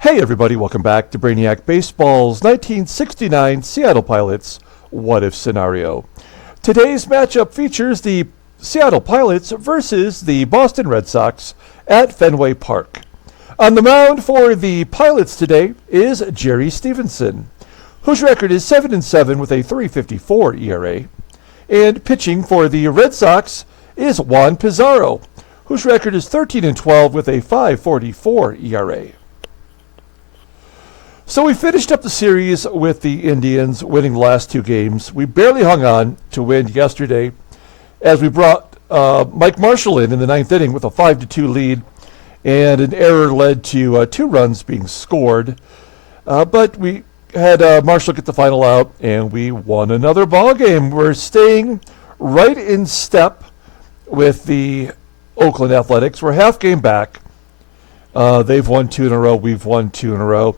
Hey everybody, welcome back to Brainiac Baseball's 1969 Seattle Pilots What If Scenario. Today's matchup features the Seattle Pilots versus the Boston Red Sox at Fenway Park. On the mound for the Pilots today is Jerry Stephenson, whose record is 7-7 with a 3.54 ERA. And pitching for the Red Sox is Juan Pizarro, whose record is 13-12 with a 5.44 ERA. So we finished up the series with the Indians winning the last two games. We barely hung on to win yesterday as we brought Mike Marshall in the ninth inning with a 5-2 lead, and an error led to 2 runs being scored. But we had Marshall get the final out, and we won another ball game. We're staying right in step with the Oakland Athletics. We're half game back. They've won 2 in a row. We've won 2 in a row.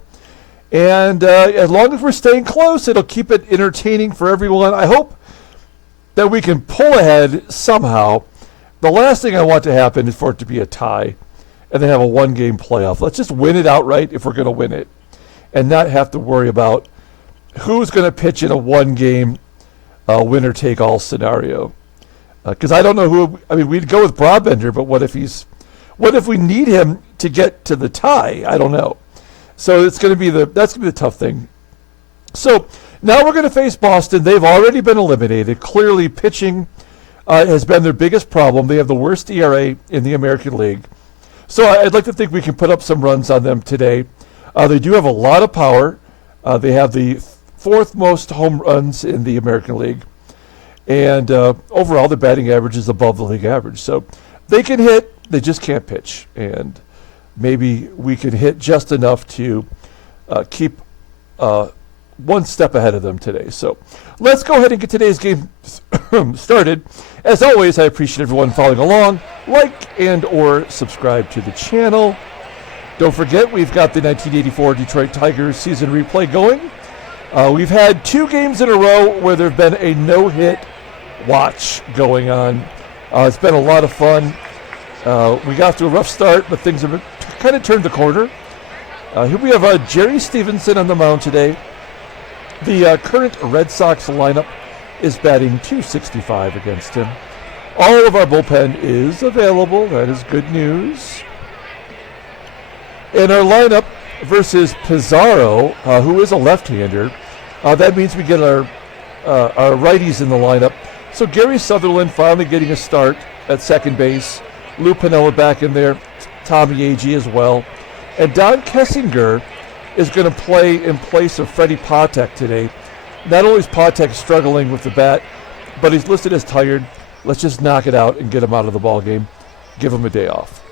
And as long as we're staying close, it'll keep it entertaining for everyone. I hope that we can pull ahead somehow. The last thing I want to happen is for it to be a tie and then have a one-game playoff. Let's just win it outright if we're going to win it and not have to worry about who's going to pitch in a one-game winner-take-all scenario. Because I don't know who. I mean, we'd go with Broadbender, but what if we need him to get to the tie? I don't know. So that's going to be the tough thing. So now we're going to face Boston. They've already been eliminated. Clearly, pitching has been their biggest problem. They have the worst ERA in the American League. So I'd like to think we can put up some runs on them today. They do have a lot of power. They have the 4th most home runs in the American League. And overall, the batting average is above the league average. So they can hit, they just can't pitch. And maybe we can hit just enough to keep one step ahead of them today. So let's go ahead and get today's game started. As always, I appreciate everyone following along. Like and or subscribe to the channel. Don't forget, we've got the 1984 Detroit Tigers season replay going. We've had 2 games in a row where there have been a no-hit watch going on. It's been a lot of fun. We got through a rough start, but things have kind of turned the corner. Here we have Jerry Stephenson on the mound today. The current Red Sox lineup is batting .265 against him. All of our bullpen is available. That is good news. In our lineup versus Pizarro, who is a left-hander, that means we get our righties in the lineup. So Gary Sutherland finally getting a start at second base. Lou Piniella back in there, Tommie AGEE as well. And Don Kessinger is going to play in place of Freddie Patek today. Not only is Patek struggling with the bat, but he's listed as tired. Let's just knock it out and get him out of the ball game. Give him a day off.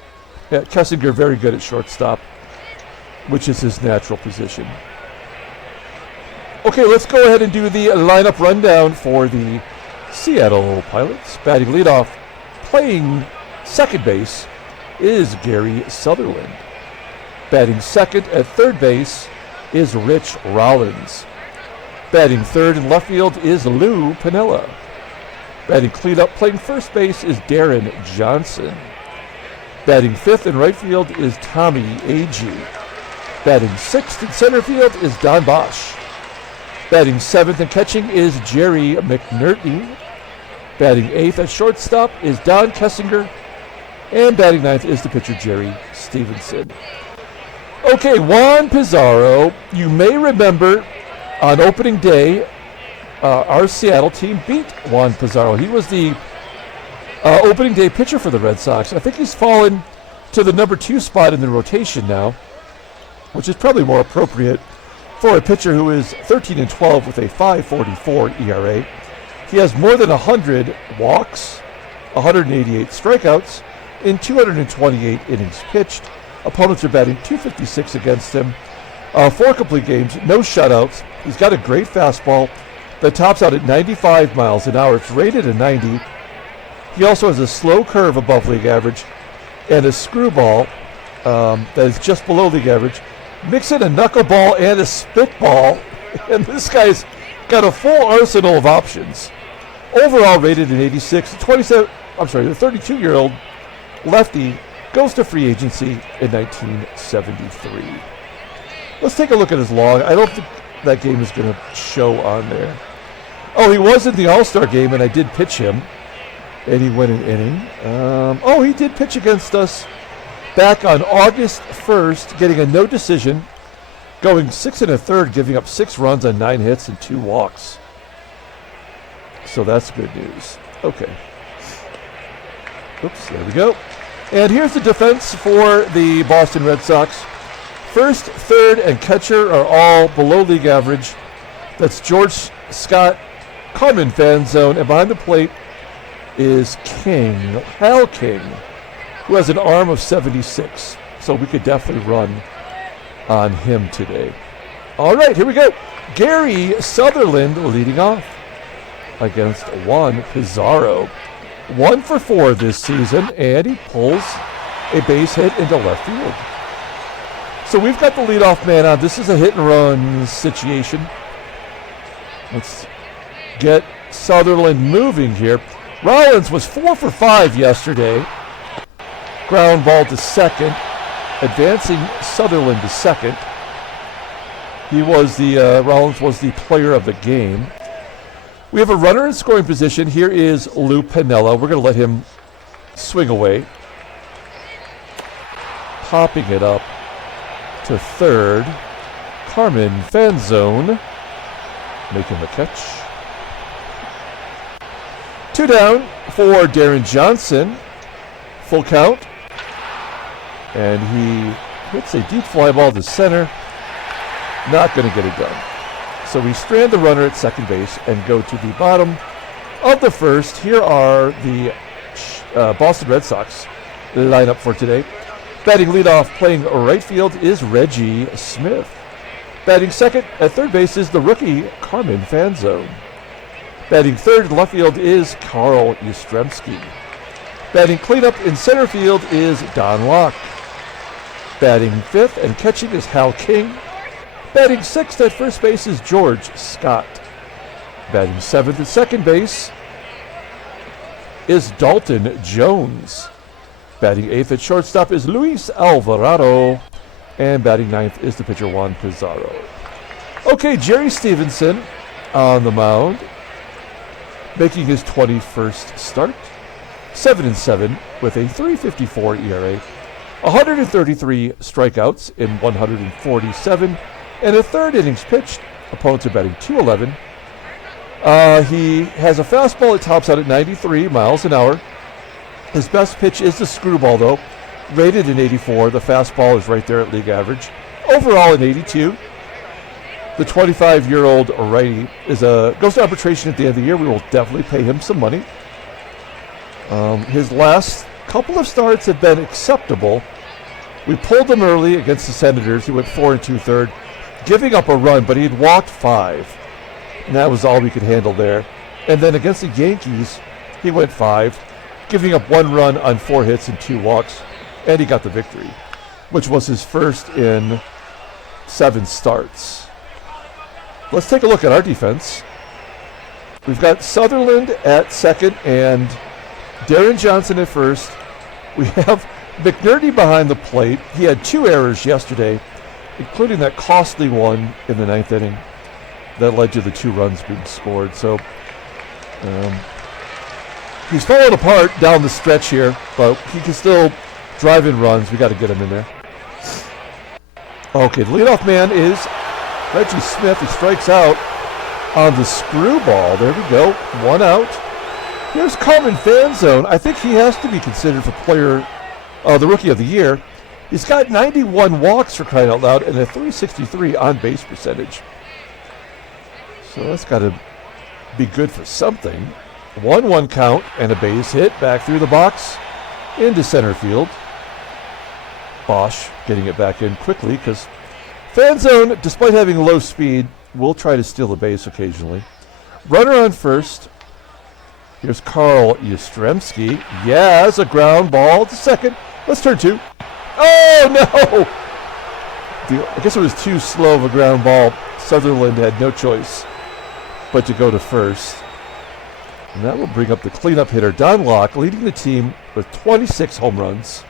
Yeah, Kessinger very good at shortstop, which is his natural position. Okay, let's go ahead and do the lineup rundown for the Seattle Pilots. Batting leadoff, playing second base, is Gary Sutherland. Batting second at third base is Rich Rollins. Batting third in left field is Lou Piniella. Batting cleanup, playing first base is Deron Johnson. Batting fifth in right field is Tommie AGEE. Batting sixth in center field is Don BOSCH. Batting seventh and catching is Jerry McNERTNEY. Batting eighth at shortstop is Don Kessinger. And batting ninth is the pitcher Jerry Stephenson. Okay, Juan Pizarro, you may remember on opening day, our Seattle team beat Juan Pizarro. He was the opening day pitcher for the Red Sox. I think he's fallen to the number 2 spot in the rotation now, which is probably more appropriate for a pitcher who is 13-12 with a 5.44 ERA. He has more than 100 walks, 188 strikeouts in 228 innings pitched. Opponents are batting .256 against him. 4 complete games, no shutouts. He's got a great fastball that tops out at 95 miles an hour. It's rated a 90. He also has a slow curve above league average and a screwball that is just below league average. Mix in a knuckleball and a spitball, and this guy's got a full arsenal of options. Overall rated an 86. The 32-year-old lefty goes to free agency in 1973. Let's take a look at his log. I don't think that game is going to show on there. Oh, he was in the All-Star game, and I did pitch him, and he went an inning. He did pitch against us back on August 1st, getting a no decision, going 6 1/3, giving up 6 runs on 9 hits and 2 walks. So that's good news. Okay. Oops, there we go. And here's the defense for the Boston Red Sox. First, third, and catcher are all below league average. That's George Scott, Carmen FANZONE, and behind the plate is Hal King, who has an arm of 76. So we could definitely run on him today. All right, here we go. Gary Sutherland leading off against Juan Pizarro. 1 for 4 this season, and he pulls a base hit into left field. So we've got the leadoff man on. This is a hit and run situation. Let's get Sutherland moving here. Rollins was 4 for 5 yesterday. Ground ball to second, advancing Sutherland to second. Rollins was the player of the game. We have a runner in scoring position. Here is Lou Piniella. We're going to let him swing away. Popping it up to third. Carmen FANZONE making the catch. 2 down for Deron Johnson. Full count. And he hits a deep fly ball to center. Not going to get it done. So we strand the runner at second base and go to the bottom of the first. Here are the Boston Red Sox lineup for today. Batting leadoff, playing right field, is Reggie Smith. Batting second at third base is the rookie Carmen FANZONE. Batting third in left field is Carl YASTRZEMSKI. Batting cleanup in center field is Don Locke. Batting fifth and catching is Hal King. Batting sixth at first base is George Scott. Batting seventh at second base is Dalton Jones. Batting eighth at shortstop is Luis Alvarado. And batting ninth is the pitcher Juan Pizarro. Okay, Jerry Stephenson on the mound, making his 21st start. 7-7 with a 3.54 ERA, 133 strikeouts in 147, and a third innings pitched. Opponents are batting .211. He has a fastball that tops out at 93 miles an hour. His best pitch is the screwball, though, rated in 84. The fastball is right there at league average. Overall in 82. The 25-year-old righty goes to arbitration at the end of the year. We will definitely pay him some money. His last couple of starts have been acceptable. We pulled him early against the Senators. He went 4 2/3, giving up a run, but he'd walked 5. And that was all we could handle there. And then against the Yankees, he went 5, giving up 1 run on 4 hits and 2 walks. And he got the victory, which was his first in 7 starts. Let's take a look at our defense. We've got Sutherland at second and Deron Johnson at first. We have McNERTNEY behind the plate. He had 2 errors yesterday, including that costly one in the 9th inning that led to the 2 runs being scored. So he's falling apart down the stretch here, but he can still drive in runs. We got to get him in there. Okay, the leadoff man is Reggie Smith. He strikes out on the screwball. There we go. 1 out. Here's Carmen FANZONE. I think he has to be considered for the Rookie of the Year. He's got 91 walks, for crying out loud, and a 363 on-base percentage. So that's got to be good for something. 1-1 count and a base hit back through the box into center field. BOSCH getting it back in quickly because FANZONE, despite having low speed, will try to steal the base occasionally. Runner on first. Here's Carl YASTRZEMSKI. Yes, a ground ball to second. Let's turn 2. Oh, no! I guess it was too slow of a ground ball. Sutherland had no choice but to go to first. And that will bring up the cleanup hitter, Don Locke, leading the team with 26 home runs.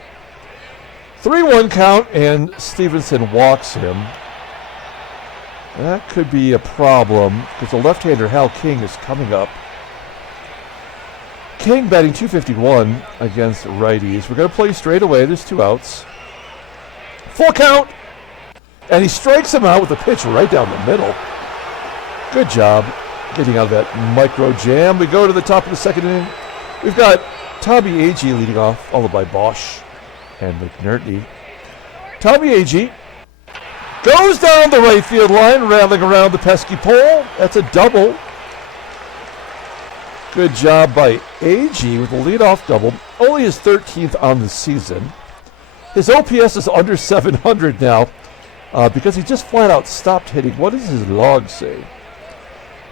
3-1 count, and Stephenson walks him. That could be a problem because the left-hander Hal King is coming up. King batting .251 against righties. We're going to play straight away. There's 2 outs. Full count! And he strikes him out with a pitch right down the middle. Good job getting out of that micro jam. We go to the top of the second inning. We've got Tommie AGEE leading off, followed by BOSCH and McNERTNEY. Tommie AGEE goes down the right field line, rattling around the pesky pole. That's a double. Good job by AGEE with a leadoff double. Only his 13th on the season. His OPS is under 700 now because he just flat out stopped hitting. What does his log say?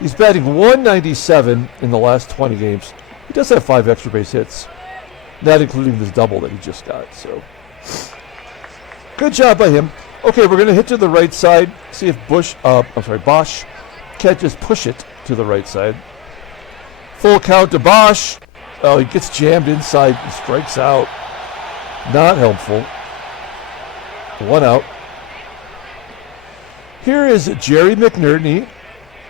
He's batting .197 in the last 20 games. He does have 5 extra base hits, not including this double that he just got. So, good job by him. Okay, we're going to hit to the right side. See if BOSCH can't just push it to the right side. Full count to BOSCH. Oh, he gets jammed inside and strikes out. Not helpful. 1 out. Here is Jerry McNERTNEY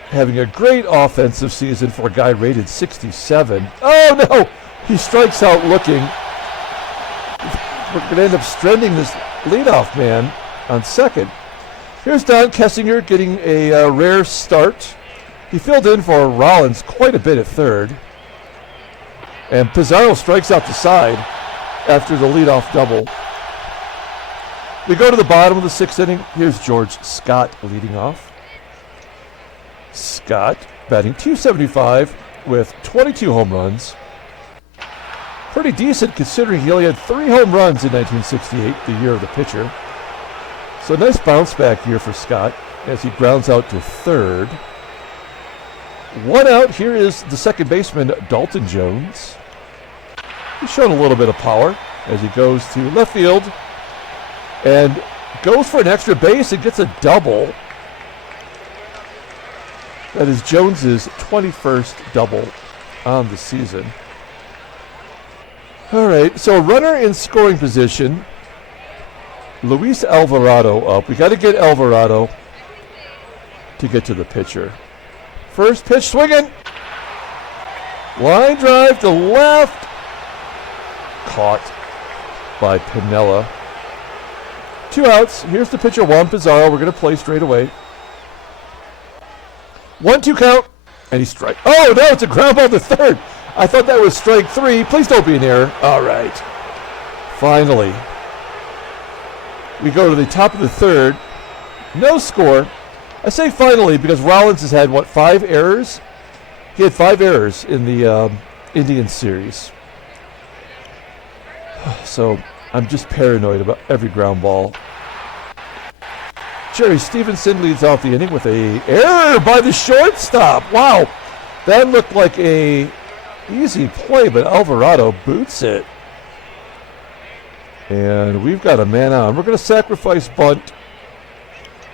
having a great offensive season for a guy rated 67. Oh no! He strikes out looking. We're going to end up stranding this leadoff man on second. Here's Don Kessinger getting a rare start. He filled in for Rollins quite a bit at third. And Pizarro strikes out the side after the leadoff double. We go to the bottom of the 6th inning. Here's George Scott leading off. Scott batting .275 with 22 home runs. Pretty decent considering he only had 3 home runs in 1968, the year of the pitcher. So a nice bounce back year for Scott as he grounds out to third. 1 out. Here is the second baseman, Dalton Jones. He's shown a little bit of power as he goes to left field and goes for an extra base and gets a double. That is Jones's 21st double on the season. All right, so runner in scoring position. Luis Alvarado up. We got to get Alvarado to get to the pitcher. First pitch swinging. Line drive to left. Caught by PINIELLA. 2 outs. Here's the pitcher, Juan Pizarro. We're going to play straight away. 1-2 count, and he strikes. Oh, no, it's a ground ball to third. I thought that was strike 3. Please don't be an error. All right. Finally. We go to the top of the third. No score. I say finally because Rollins has had, 5 errors? He had 5 errors in the Indian series. So I'm just paranoid about every ground ball. Jerry Stephenson leads off the inning with a error by the shortstop. Wow, that looked like a easy play, but Alvarado boots it. And we've got a man on. We're going to sacrifice bunt.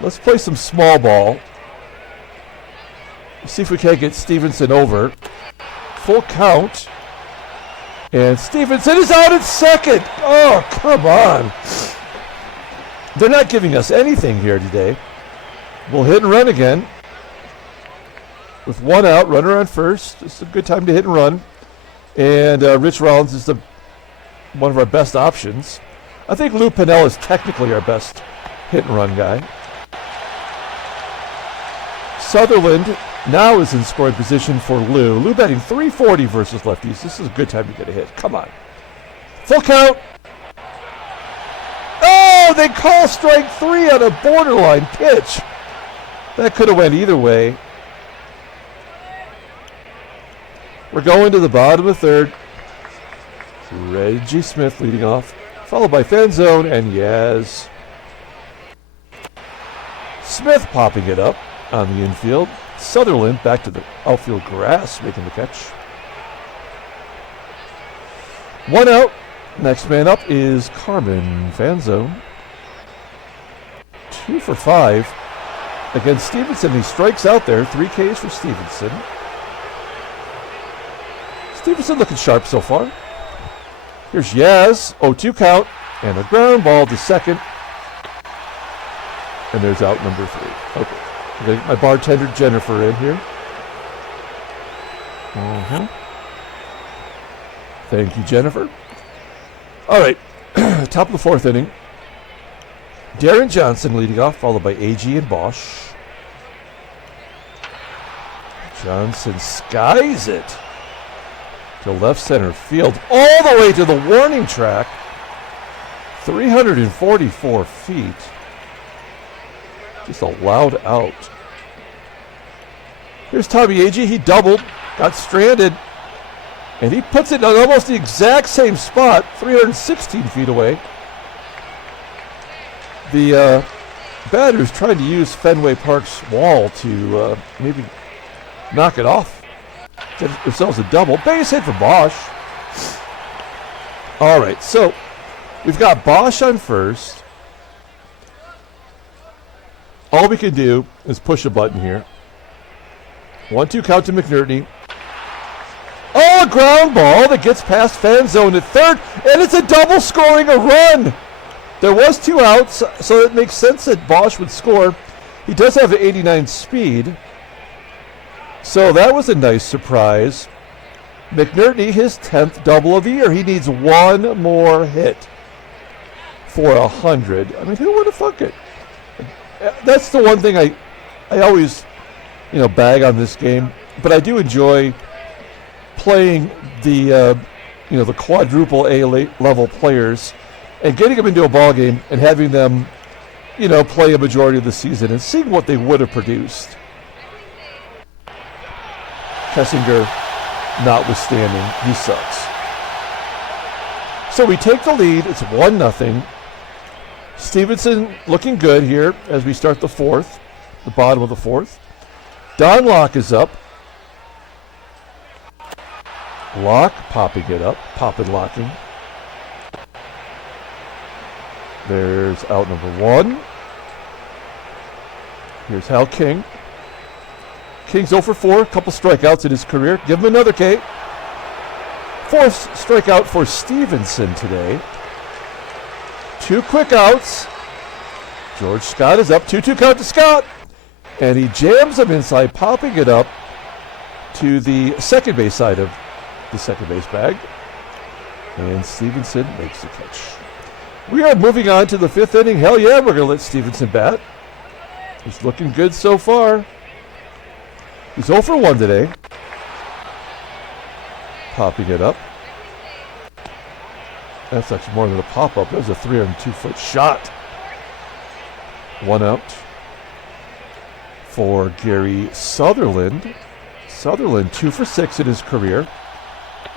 Let's play some small ball. See if we can't get Stephenson over. Full count. And Stephenson is out at second. Oh, come on. They're not giving us anything here today. We'll hit and run again. With 1 out, runner on first. It's a good time to hit and run. And Rich Rollins is one of our best options. I think Lou Piniella is technically our best hit and run guy. Sutherland now is in scoring position for Lou. Lou batting .340 versus lefties. This is a good time to get a hit. Come on. Full count. Oh, they call strike 3 on a borderline pitch. That could have went either way. We're going to the bottom of the third. Reggie Smith leading off, followed by FANZONE and Yaz. Smith popping it up on the infield. Sutherland back to the outfield grass, making the catch. 1 out. Next man up is Carmen. FANZONE. 2 for 5 against Stephenson. He strikes out there. 3 Ks for Stephenson. Stephenson looking sharp so far. Here's Yaz. 0-2 count. And a ground ball to second. And there's out number 3. Okay. I'm going to get my bartender Jennifer in here. Thank you, Jennifer. All right, top of the fourth inning. Deron Johnson leading off, followed by AGEE and BOSCH. Johnson skies it to left center field, all the way to the warning track. 344 feet. Just a loud out. Here's Tommie AGEE. He doubled, got stranded, and he puts it in almost the exact same spot, 316 feet away. The batter's trying to use Fenway Park's wall to maybe knock it off. Get themselves a double. Base hit for BOSCH. All right, so we've got BOSCH on first. All we can do is push a button here. 1-2 count to McNERTNEY. Oh, a ground ball that gets past FANZONE at third, and it's a double scoring a run. There was 2 outs, so it makes sense that BOSCH would score. He does have an 89 speed, so that was a nice surprise. McNERTNEY, his 10th double of the year. He needs one more hit for 100. I mean, who would have thunk it? That's the one thing I always, bag on this game, but I do enjoy playing the, the quadruple A level players and getting them into a ball game and having them, play a majority of the season and seeing what they would have produced. Kessinger notwithstanding, he sucks. So we take the lead. It's 1-0. Stephenson looking good here as we start the fourth, the bottom of the fourth. Don Locke is up. Locke popping it up, locking. There's out number 1. Here's Hal King. King's 0 for 4, a couple strikeouts in his career. Give him another K. 4th strikeout for Stephenson today. 2 quick outs. George Scott is up. 2-2 count to Scott. And he jams him inside, popping it up to the second base side of the second base bag. And Stephenson makes the catch. We are moving on to the 5th inning. Hell yeah, we're going to let Stephenson bat. He's looking good so far. He's 0 for 1 today. Popping it up. That's actually more than a pop-up. That was a 302-foot shot. 1 out for Gary Sutherland. Sutherland 2 for 6 in his career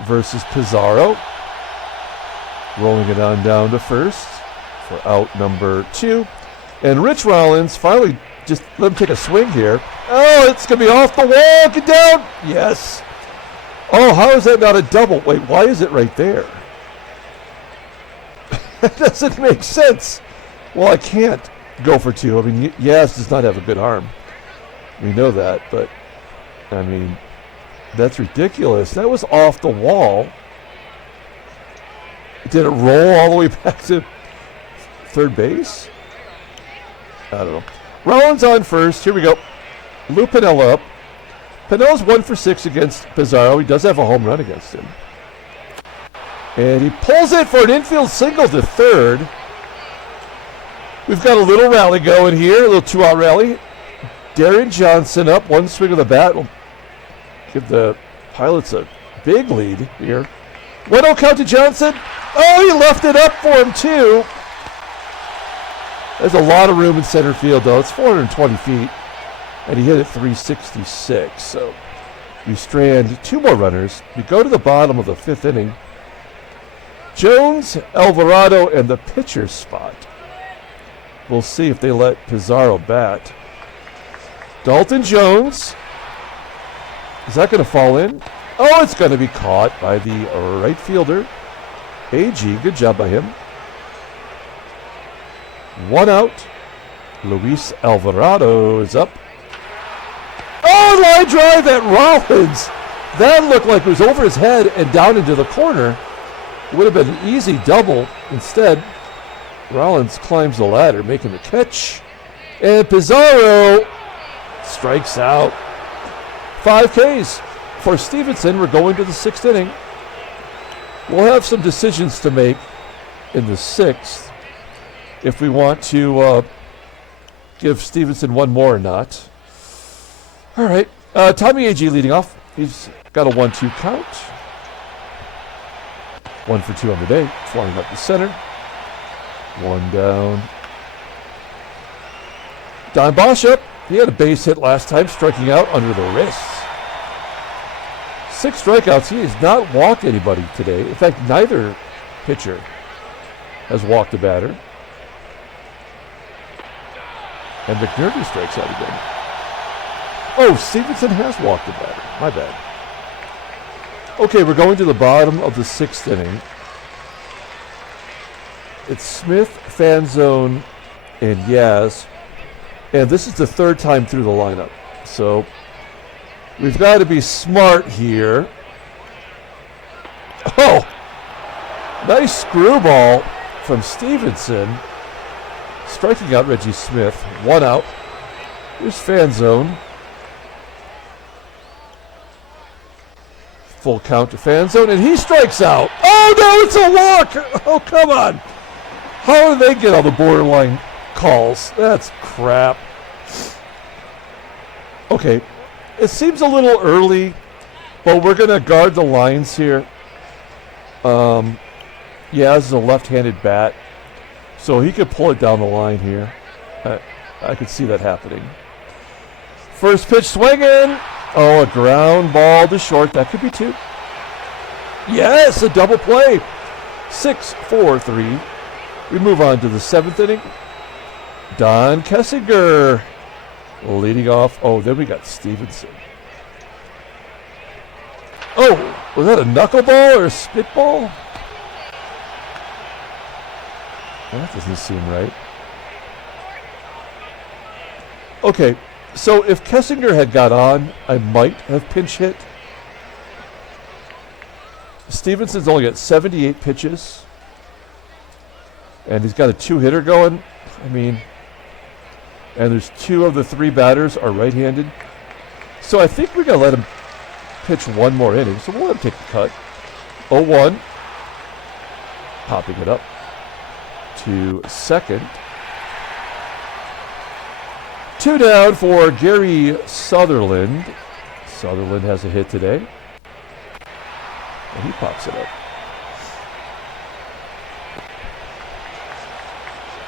versus Pizarro. Rolling it on down to first for out number 2. And Rich Rollins finally just let him take a swing here. Oh, it's going to be off the wall. Get down. Yes. Oh, how is that not a double? Wait, why is it right there? That doesn't make sense. Well, I can't go for 2. I mean, Yaz does not have a good arm. We know that, but, I mean, that's ridiculous. That was off the wall. Did it roll all the way back to third base? I don't know. Rollins on first. Here we go. Lou Piniella up. Piniella's 1 for 6 against Pizarro. He does have a home run against him. And he pulls it for an infield single to third. We've got a little rally going here, a little 2-out rally. Deron Johnson up, 1 swing of the bat. Will give the Pilots a big lead here. 1-0 count to Johnson. Oh, he left it up for him too. There's a lot of room in center field though. It's 420 feet. And he hit it 366. So we strand 2 more runners. We go to the bottom of the 5th inning. Jones, Alvarado, and the pitcher's spot. We'll see if they let Pizarro bat. Dalton Jones. Is that going to fall in? Oh, it's going to be caught by the right fielder. AGEE, good job by him. 1 out. Luis Alvarado is up. Oh, line drive at Rollins. That looked like it was over his head and down into the corner. Would have been an easy double. Instead, Rollins climbs the ladder, making the catch. And Pizarro strikes out. 5 Ks for Stephenson. We're going to the 6th inning. We'll have some decisions to make in the 6th if we want to give Stephenson one more or not. All right. Tommie AGEE leading off. He's got a 1-2 count. 1 for 2 on the day. Flying up the center. 1 down. Don Bosch up. He had a base hit last time, striking out under the wrists. 6 strikeouts. He has not walked anybody today. In fact, neither pitcher has walked a batter. And McNERTNEY strikes out again. Oh, Stephenson has walked a batter. My bad. Okay, we're going to the bottom of the 6th inning. It's Smith, FANZONE, and Yaz. And this is the 3rd time through the lineup. So we've got to be smart here. Oh! Nice screwball from Stephenson. Striking out Reggie Smith. 1 out. Here's FANZONE. Full count to FANZONE, and he strikes out. Oh no, it's a walk! Oh, come on. How do they get all the borderline calls? That's crap. Okay, it seems a little early, but we're going to guard the lines here. Yaz is a left-handed bat, so he could pull it down the line here. I could see that happening. First pitch swinging. Oh, a ground ball to short. That could be 2. Yes, a double play. 6-4-3. We move on to the 7th inning. Don KESSINGER leading off. Oh, then we got Stephenson. Oh, was that a knuckleball or a spitball? That doesn't seem right. Okay, so if KESSINGER had got on, I might have pinch hit. Stephenson's only got 78 pitches. And he's got a 2-hitter going. I mean, and there's 2 of the 3 batters are right-handed. So I think we're going to let him pitch 1 more inning. So we'll let him take the cut. 0-1. Popping it up to second. 2 down for Gary Sutherland. Sutherland has a hit today. And he pops it up.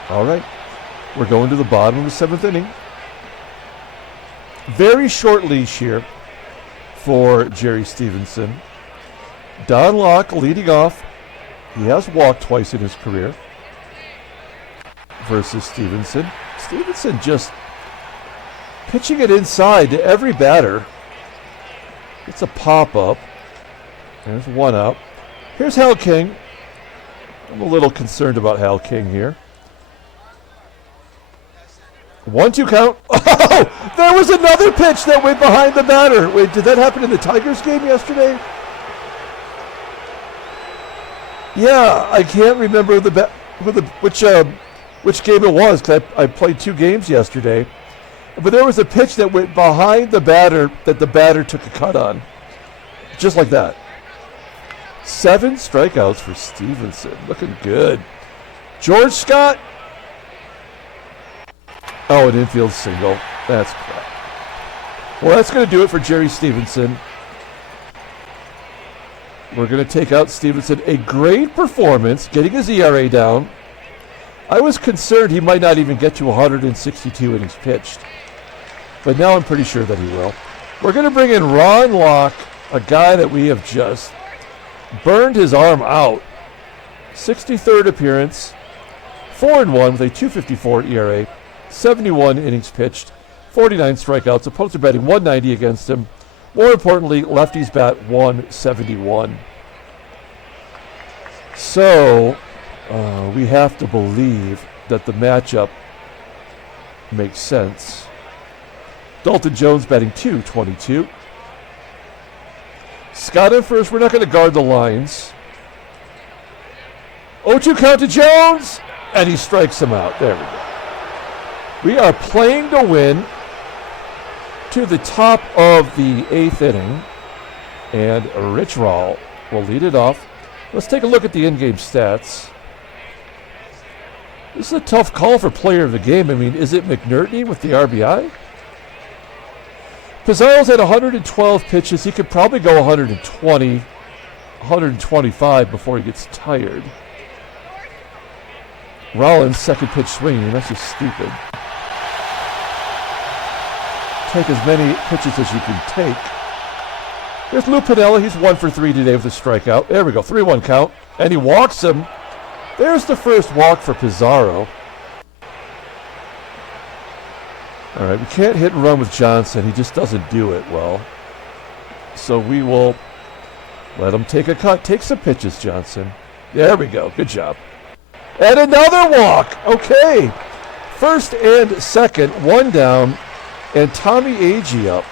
All right. We're going to the bottom of the 7th inning. Very short leash here for Jerry Stephenson. Don Locke leading off. He has walked twice in his career versus Stephenson. Stephenson just pitching it inside to every batter. It's a pop-up. There's 1 out. Here's Hal King. I'm a little concerned about Hal King here. 1-2 count. Oh, there was another pitch that went behind the batter. Wait, did that happen in the Tigers game yesterday? Yeah, I can't remember which game it was because I played 2 games yesterday. But there was a pitch that went behind the batter that the batter took a cut on. Just like that. 7 strikeouts for Stephenson. Looking good. George Scott. Oh, an infield single. That's crap. Well, that's going to do it for Jerry Stephenson. We're going to take out Stephenson. A great performance, getting his ERA down. I was concerned he might not even get to 162 innings pitched. But now I'm pretty sure that he will. We're going to bring in Ron Locke, a guy that we have just burned his arm out. 63rd appearance, 4-1 with a 2.54 ERA, 71 innings pitched, 49 strikeouts. Opponents are batting 190 against him. More importantly, lefties bat 171. So we have to believe that the matchup makes sense. Dalton Jones batting 222. Scott in first. We're not going to guard the lines. 0-2 count to Jones, and he strikes him out. There we go. We are playing to win. to the top of the 8th inning, and Rich Rawl will lead it off. Let's take a look at the in-game stats. This is a tough call for player of the game. I mean, is it McNERTNEY with the RBI? Pizarro's had 112 pitches. He could probably go 120, 125 before he gets tired. Rollins, second pitch swinging. That's just stupid. Take as many pitches as you can take. There's Lou Piniella. He's 1 for 3 today with a strikeout. There we go. 3-1 count. And he walks him. There's the first walk for Pizarro. All right, we can't hit and run with Johnson. He just doesn't do it well. So we will let him take a cut. Take some pitches, Johnson. There we go. Good job. And another walk. Okay. First and second, one down. And Tommie AGEE up.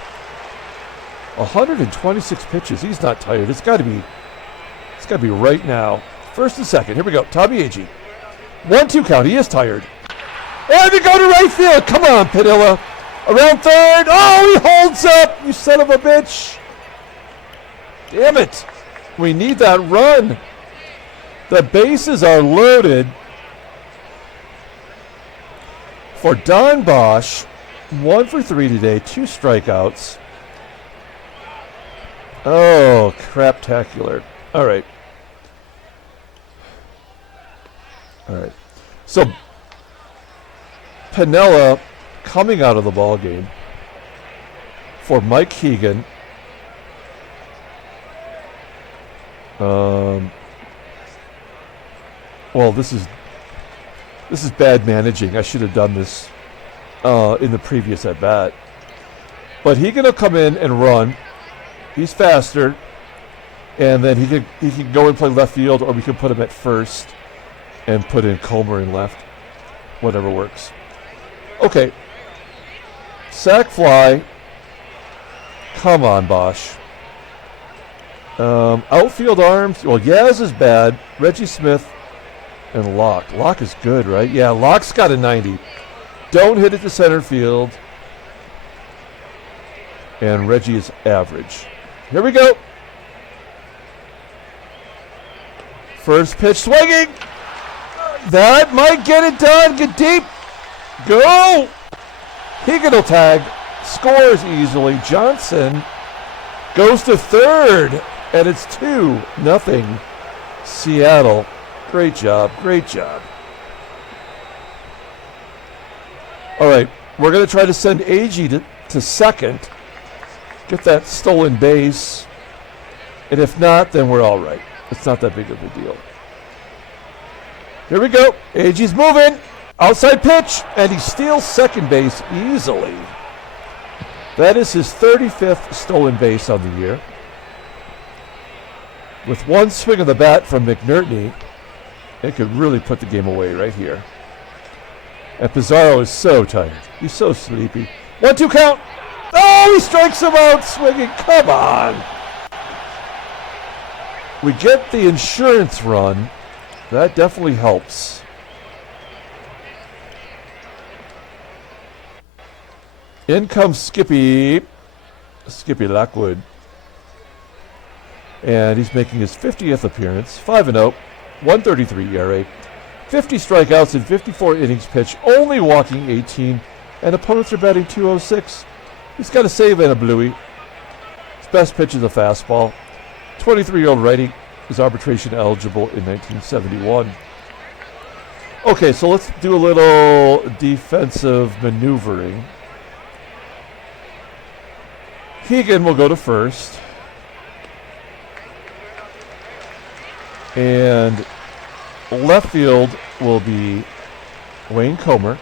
126 pitches. He's not tired. It's got to be right now. First and second. Here we go. Tommie AGEE. 1-2 count. He is tired. And they go to right field. Come on, Piniella. Around third. Oh, he holds up. You son of a bitch. Damn it. We need that run. The bases are loaded for Don BOSCH. 1 for 3 today. 2 strikeouts. Oh, craptacular. All right. So, Piniella coming out of the ball game for Mike Keegan. Well, this is bad managing. I should have done this in the previous at bat. But he gonna come in and run. He's faster, and then he can go and play left field, or we can put him at first and put in Comer in left. Whatever works. Okay. Sack fly. Come on, BOSCH. Outfield arms. Well, Yaz is bad. Reggie Smith and Locke. Locke is good, right? Yeah, Locke's got a 90. Don't hit it to center field. And Reggie is average. Here we go. First pitch swinging. That might get it done. Get deep. Go. Keegan will tag. Scores easily. Johnson goes to third. And it's 2-0. Seattle. Great job. Great job. All right. We're going to try to send AGEE to second. Get that stolen base. And if not, then we're all right. It's not that big of a deal. Here we go. AGEE's moving. Outside pitch. And he steals second base easily. That is his 35th stolen base on the year. With one swing of the bat from McNERTNEY, it could really put the game away right here. And Pizarro is so tired. He's so sleepy. 1-2 count. Oh, he strikes him out swinging. Come on. We get the insurance run. That definitely helps. In comes Skippy Lockwood. And he's making his 50th appearance. 5-0, 1.33 ERA, 50 strikeouts in 54 innings pitched, only walking 18, and opponents are batting .206. He's got a save and a bluey. His best pitch is a fastball. 23-year-old righty is arbitration eligible in 1971. Okay, so let's do a little defensive maneuvering. Keegan will go to first. And left field will be Wayne Comer.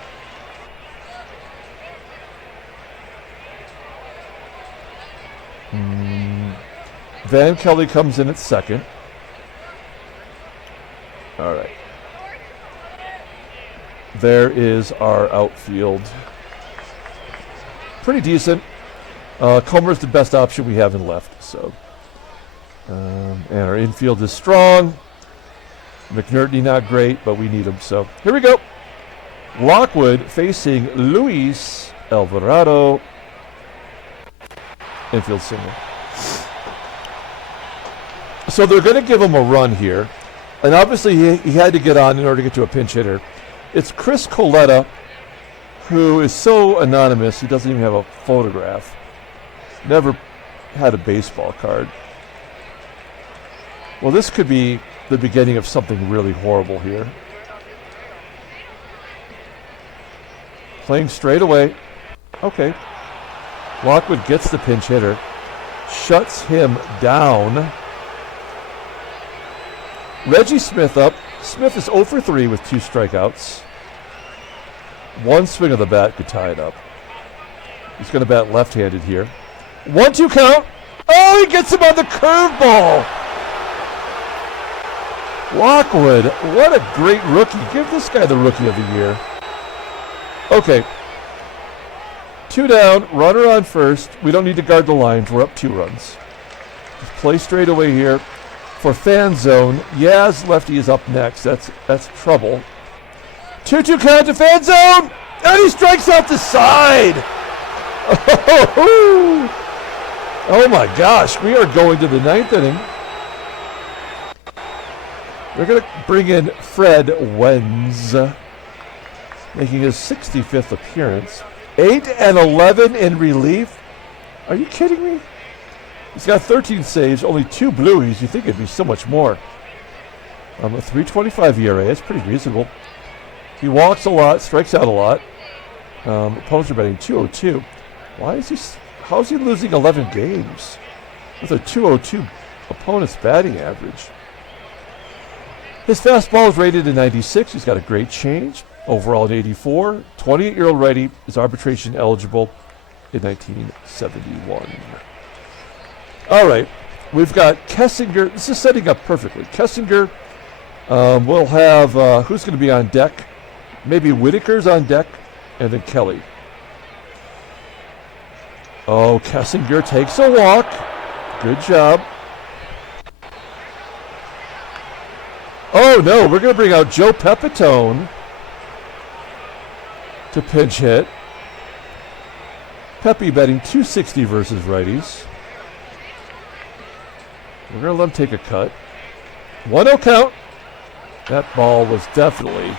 Van Kelly comes in at second. All right. There is our outfield. Pretty decent. Comer's the best option we have in left. So, and our infield is strong. McNERTNEY not great, but we need him. So here we go. Lockwood facing Luis Alvarado. infield single. So they're going to give him a run here. And obviously he had to get on in order to get to a pinch hitter. It's Chris Coletta, who is so anonymous, he doesn't even have a photograph. Never had a baseball card. Well, this could be the beginning of something really horrible here. Playing straight away. Okay. Lockwood gets the pinch hitter. Shuts him down. Reggie Smith up. Smith is 0 for 3 with 2 strikeouts. One swing of the bat could tie it up. He's going to bat left-handed here. 1-2 count. Oh, he gets him on the curveball. Lockwood, what a great rookie. Give this guy the rookie of the year. Okay. 2 down, runner on first. We don't need to guard the lines. We're up 2 runs. Just play straight away here for FANZONE. Yaz lefty is up next. That's trouble. 2-2 count to FANZONE, and he strikes out the side. Oh my gosh, we are going to the 9th inning. We're going to bring in Fred Wenz, making his 65th appearance. 8 and 11 in relief. Are you kidding me? He's got 13 saves, only 2 blueies. You think it'd be so much more. A 3.25 ERA, that's pretty reasonable. He walks a lot, strikes out a lot. Opponents are batting .202. How is he losing 11 games with a .202 opponent's batting average? His fastball is rated at 96. He's got a great change. Overall at 84. 28-year-old righty is arbitration eligible in 1971. All right. We've got Kessinger. This is setting up perfectly. Kessinger will have, who's going to be on deck? Maybe Whitaker's on deck, and then Kelly. Oh, Kessinger takes a walk. Good job. Oh, no, we're going to bring out Joe Pepitone to pinch hit. Pepe betting .260 versus righties. We're going to let him take a cut. 1-0 count. That ball was definitely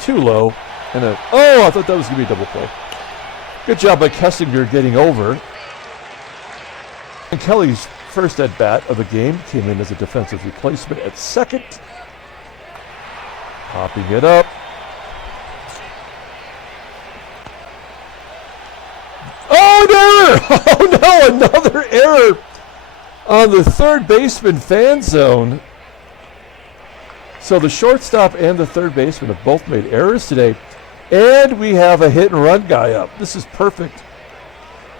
too low. And I thought that was going to be a double play. Good job by Kessinger getting over. And Kelly's first at-bat of the game came in as a defensive replacement at second. Popping it up. Oh, an error! Oh, no, another error on the third baseman FANZONE. So the shortstop and the third baseman have both made errors today. And we have a hit-and-run guy up. This is perfect.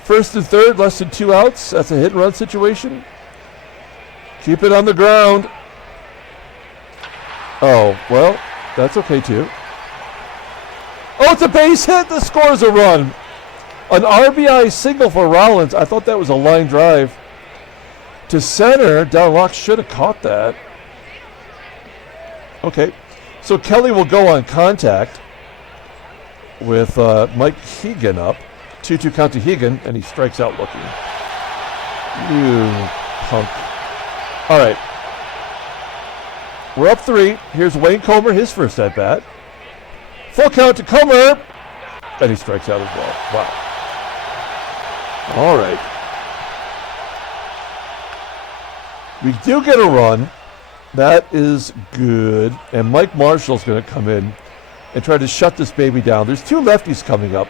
First and third, less than 2 outs. That's a hit-and-run situation. Keep it on the ground. Oh, well, that's okay, too. Oh, it's a base hit. The score is a run. An RBI single for Rollins. I thought that was a line drive to center. Dalton should have caught that. Okay, so Kelly will go on contact with Mike Hegan up. 2-2 count to Hegan, and he strikes out looking. You punk. All right. We're up 3. Here's Wayne Comer, his first at-bat. Full count to Comer, and he strikes out as well. Wow. All right. We do get a run. That is good. And Mike Marshall's going to come in and try to shut this baby down. There's 2 lefties coming up.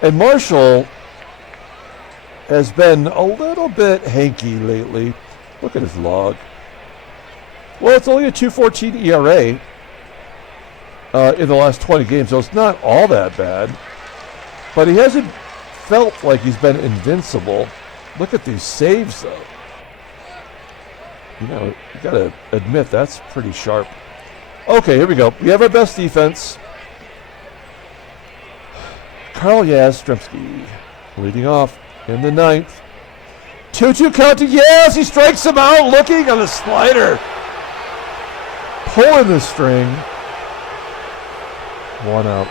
And Marshall has been a little bit hanky lately. Look at his log. Well, it's only a 2.14 ERA in the last 20 games, so it's not all that bad. But he hasn't felt like he's been invincible. Look at these saves, though. You know, you got to admit that's pretty sharp. Okay, here we go. We have our best defense. Carl YASTRZEMSKI leading off in the 9th. 2-2 count to Yaz. He strikes him out, looking on a slider. Pulling the string. 1 out.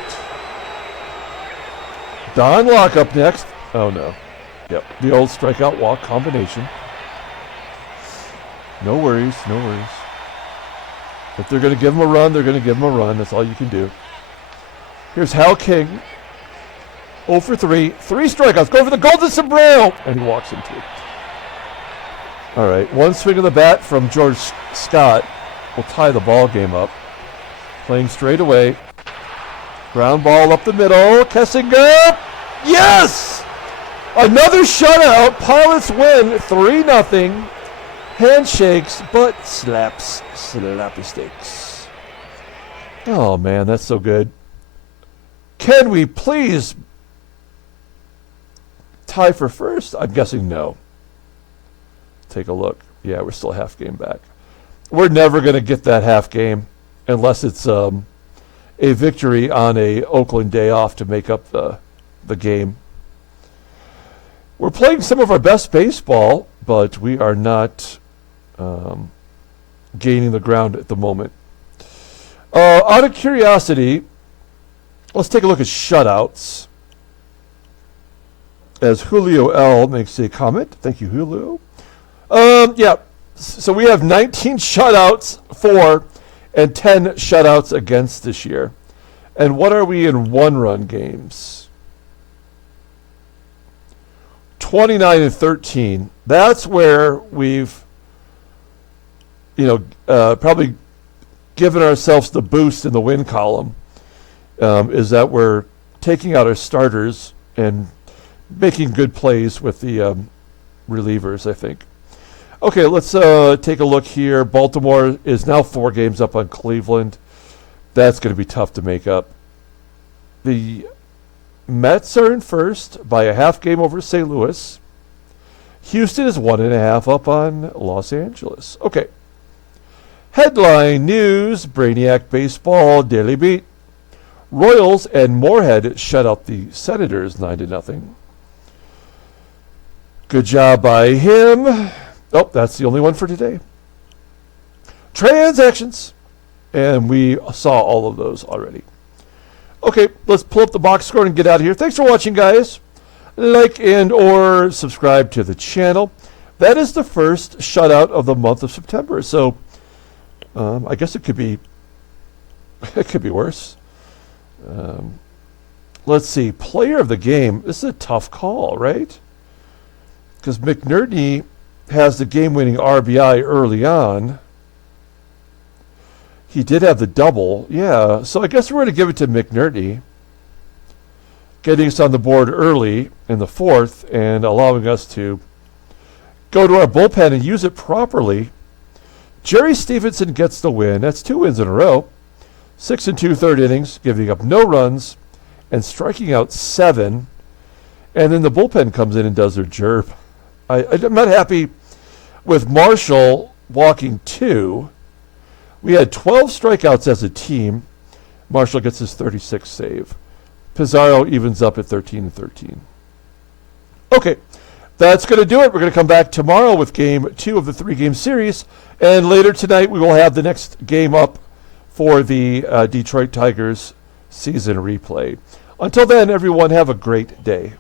Don Locke up next. Oh, no. Yep, the old strikeout walk combination. No worries, no worries. If they're going to give him a run, they're going to give him a run. That's all you can do. Here's Hal King. 0 for 3. 3 strikeouts. Go for the golden sombrero. And he walks into it. All right, one swing of the bat from George Scott will tie the ball game up. Playing straight away. Ground ball up the middle. Kessinger. Yes! Another shutout. Pilots win 3-0. Handshakes, but slappy stakes. Oh, man, that's so good. Can we please tie for first? I'm guessing no. Take a look. Yeah, we're still half game back. We're never going to get that half game unless it's a victory on a Oakland day off to make up the game. We're playing some of our best baseball, but we are not gaining the ground at the moment. Out of curiosity, let's take a look at shutouts. As Julio L. makes a comment. Thank you, Julio. Yeah, so we have 19 shutouts for and 10 shutouts against this year. And what are we in one-run games? 29-13. That's where we've, probably given ourselves the boost in the win column. Is that we're taking out our starters and making good plays with the relievers, I think. Okay, let's take a look here. Baltimore is now 4 games up on Cleveland. That's going to be tough to make up. The Mets are in first by a half game over St. Louis. Houston is 1.5 up on Los Angeles. Okay. Headline news, Brainiac Baseball, Daily Beat. Royals and Moorhead shut out the Senators 9-0. Good job by him. Oh, that's the only one for today. Transactions. And we saw all of those already. Okay, let's pull up the box score and get out of here. Thanks for watching, guys. Like and or subscribe to the channel. That is the first shutout of the month of September. So I guess it could be worse. Let's see. Player of the game. This is a tough call, right? Because McNERTNEY has the game-winning RBI early on. He did have the double. Yeah, so I guess we're going to give it to McNERTNEY. Getting us on the board early in the 4th and allowing us to go to our bullpen and use it properly. Jerry Stephenson gets the win. That's 2 wins in a row. 6 2/3 innings, giving up no runs and striking out 7. And then the bullpen comes in and does their job. I'm not happy with Marshall walking 2. We had 12 strikeouts as a team. Marshall gets his 36th save. Pizarro evens up at 13-13. Okay, that's going to do it. We're going to come back tomorrow with game 2 of the 3-game series. And later tonight, we will have the next game up for the Detroit Tigers season replay. Until then, everyone, have a great day.